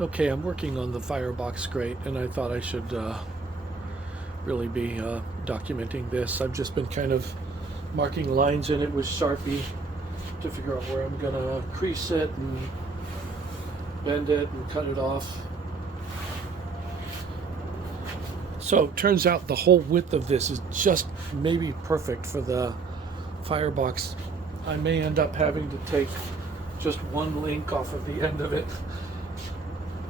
Okay, I'm working on the firebox grate, and I thought I should really be documenting this. I've just been kind of marking lines in it with Sharpie to figure out where I'm gonna crease it and bend it and cut it off. So it turns out the whole width of this is just maybe perfect for the firebox. I may end up having to take just one link off of the end of it,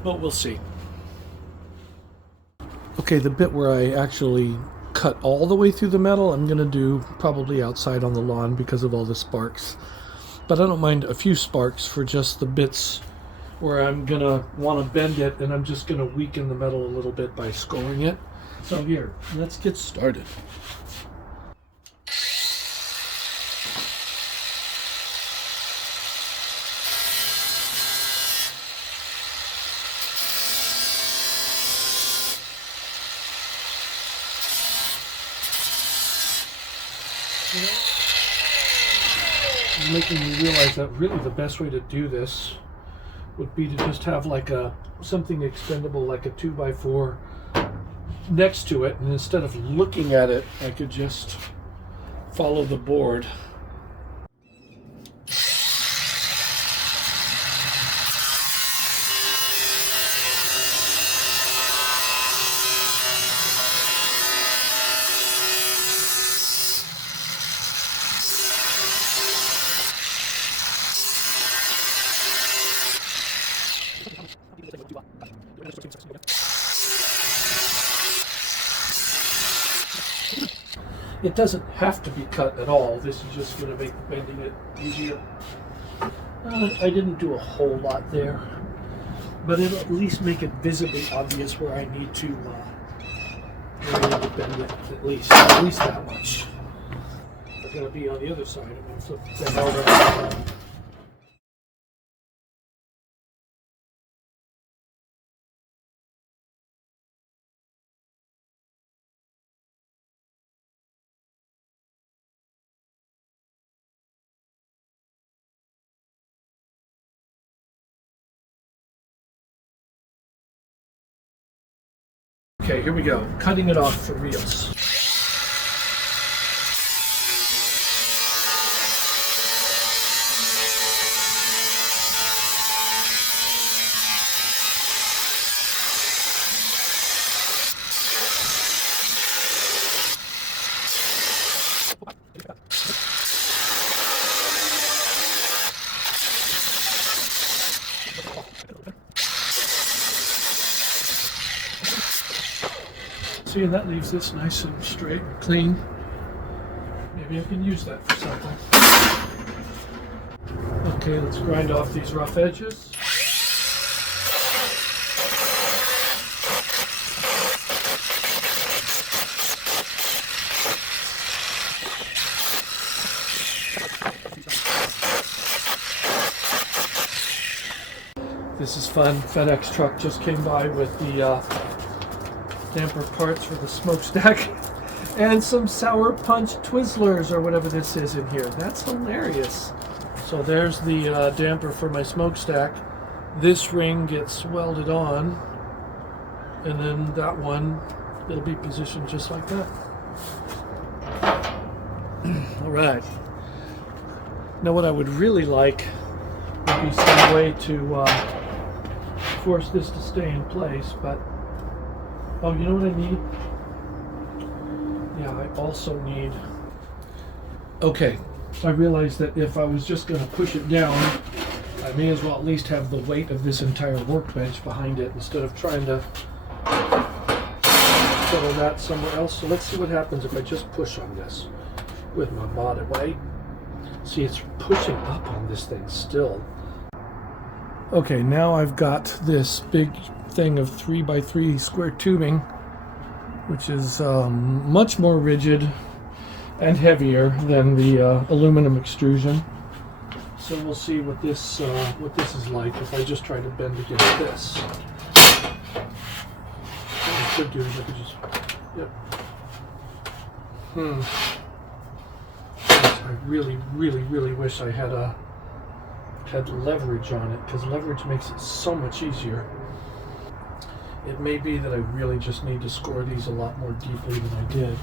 but we'll see. Okay, the bit where I actually cut all the way through the metal, I'm going to do probably outside on the lawn because of all the sparks. But I don't mind a few sparks for just the bits where I'm going to want to bend it, and I'm just going to weaken the metal a little bit by scoring it. So here, let's get started. It's making me realize that really the best way to do this would be to just have like something extendable, like a 2x4 next to it, and instead of looking at it, I could just follow the board. It doesn't have to be cut at all. This is just going to make bending it easier. I didn't do a whole lot there, but it'll at least make it visibly obvious where I need to bend it at least that much. It's going to be on the other side. I'm going to flip the thing over. Okay, here we go. Cutting it off for reals. See, and that leaves this nice and straight and clean. Maybe I can use that for something. Okay, let's grind off these rough edges. This is fun. FedEx truck just came by with the damper parts for the smokestack and some Sour Punch Twizzlers or whatever this is in here. That's hilarious. So there's the damper for my smokestack. This ring gets welded on, and then that one, it'll be positioned just like that. All right. Now what I would really like would be some way to force this to stay in place, but oh, you know what I need? Yeah, I also need... Okay, I realized that if I was just going to push it down, I may as well at least have the weight of this entire workbench behind it instead of trying to settle that somewhere else. So let's see what happens if I just push on this with my body weight. See, it's pushing up on this thing still. Okay, now I've got this big thing of 3x3 square tubing, which is much more rigid and heavier than the aluminum extrusion. So we'll see what this is like if I just try to bend against this. What I could do is I could just, yep. I really wish I had leverage on it, because leverage makes it so much easier. It may be that I really just need to score these a lot more deeply than I did.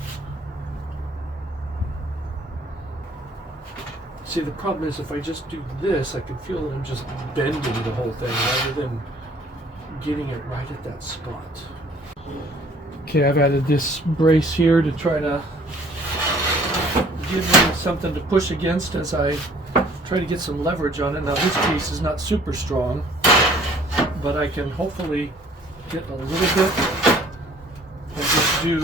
See, the problem is if I just do this, I can feel that I'm just bending the whole thing rather than getting it right at that spot. Okay, I've added this brace here to try to give me something to push against as I try to get some leverage on it. Now this piece is not super strong, but I can hopefully get a little bit and just do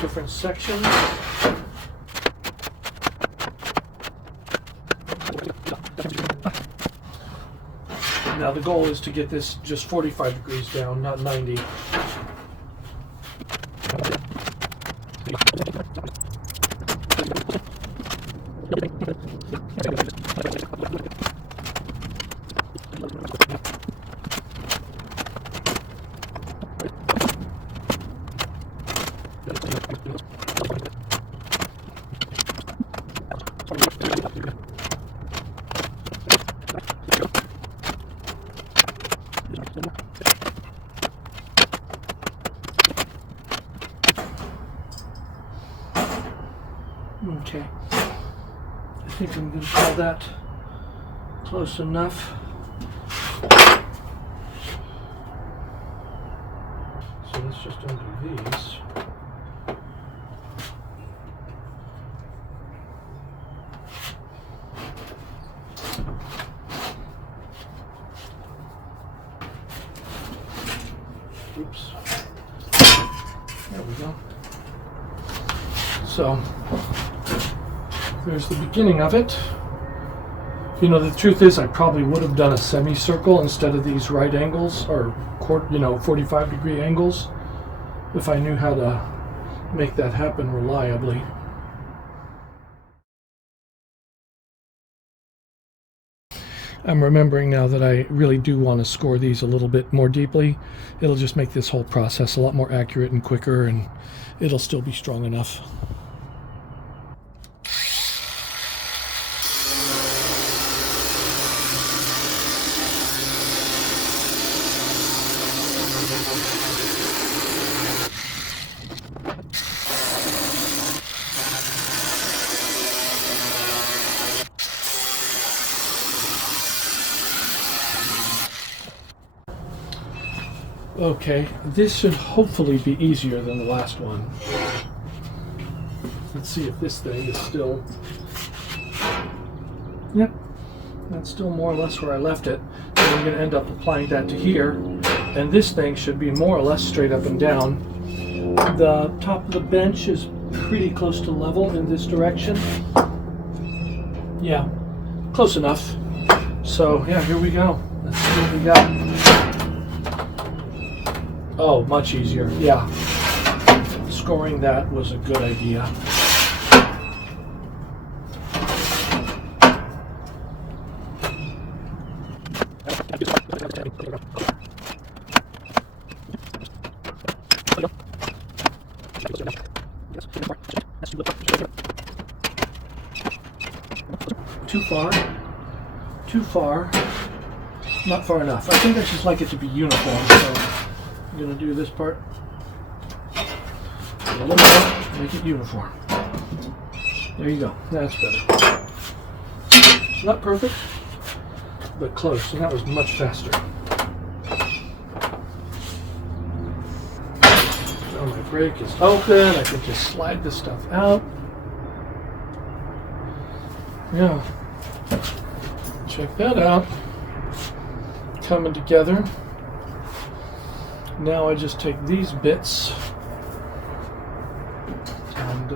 different sections. Now the goal is to get this just 45 degrees down, not 90. Okay, I think I'm going to call that close enough. So let's just undo these. Oops. There we go. So there's the beginning of it. You know, the truth is I probably would have done a semicircle instead of these right angles or 45 degree angles if I knew how to make that happen reliably. I'm remembering now that I really do want to score these a little bit more deeply. It'll just make this whole process a lot more accurate and quicker, and it'll still be strong enough. Okay, this should hopefully be easier than the last one. Let's see if this thing is still... Yep, that's still more or less where I left it. And I'm going to end up applying that to here. And this thing should be more or less straight up and down. The top of the bench is pretty close to level in this direction. Yeah, close enough. So yeah, here we go. Let's see what we got. Oh, much easier. Yeah. Scoring that was a good idea. Too far. Too far. Not far enough. I think I just like it to be uniform, so I'm going to do this part a little more, make it uniform. There you go. That's better. Not perfect, but close, and that was much faster. Now my brake is open. I can just slide this stuff out. Yeah. Check that out. Coming together. Now I just take these bits and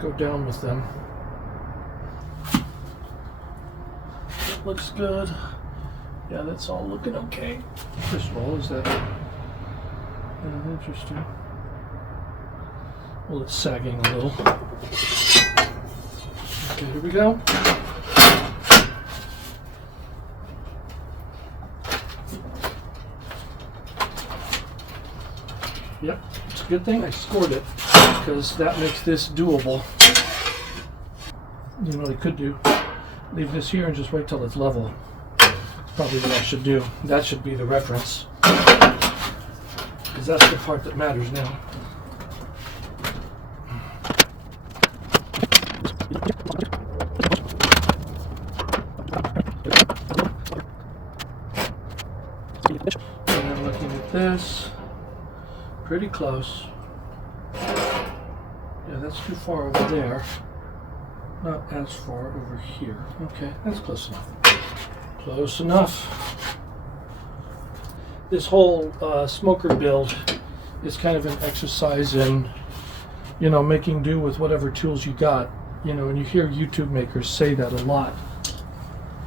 go down with them. That looks good. Yeah, that's all looking okay. First of all, is that interesting? Well, it's sagging a little. Okay, here we go. Yep, it's a good thing I scored it because that makes this doable. You know what I could do? Leave this here and just wait till it's level. probably what I should do. That should be the reference, because that's the part that matters now. And then looking at this, pretty close. Yeah, that's too far over there. Not as far over here. Okay, that's close enough. Close enough. This whole smoker build is kind of an exercise in, you know, making do with whatever tools you got. You know, and you hear YouTube makers say that a lot.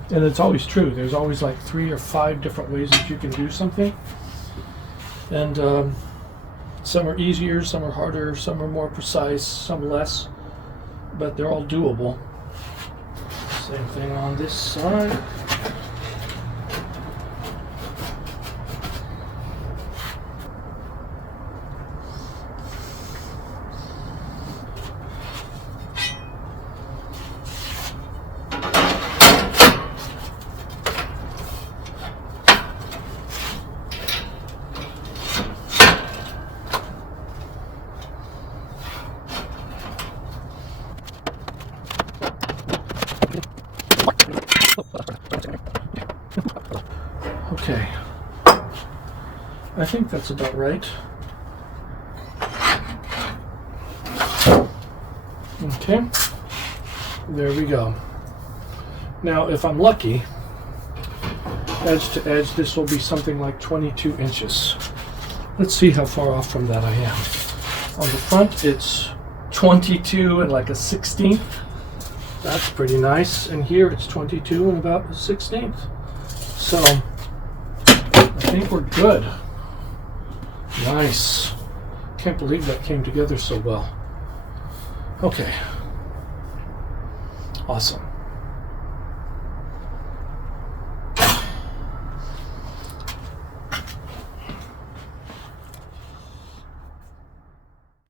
And it's always true. There's always like 3 or 5 different ways that you can do something. And some are easier, some are harder, some are more precise, some less. But they're all doable. Same thing on this side. Okay, I think that's about right. Okay, there we go. Now, if I'm lucky, edge to edge, this will be something like 22 inches. Let's see how far off from that I am. On the front, it's 22 and like a 16th. That's pretty nice. And here, it's 22 and about a 16th. So, I think we're good. Nice. Can't believe that came together so well. Okay. Awesome.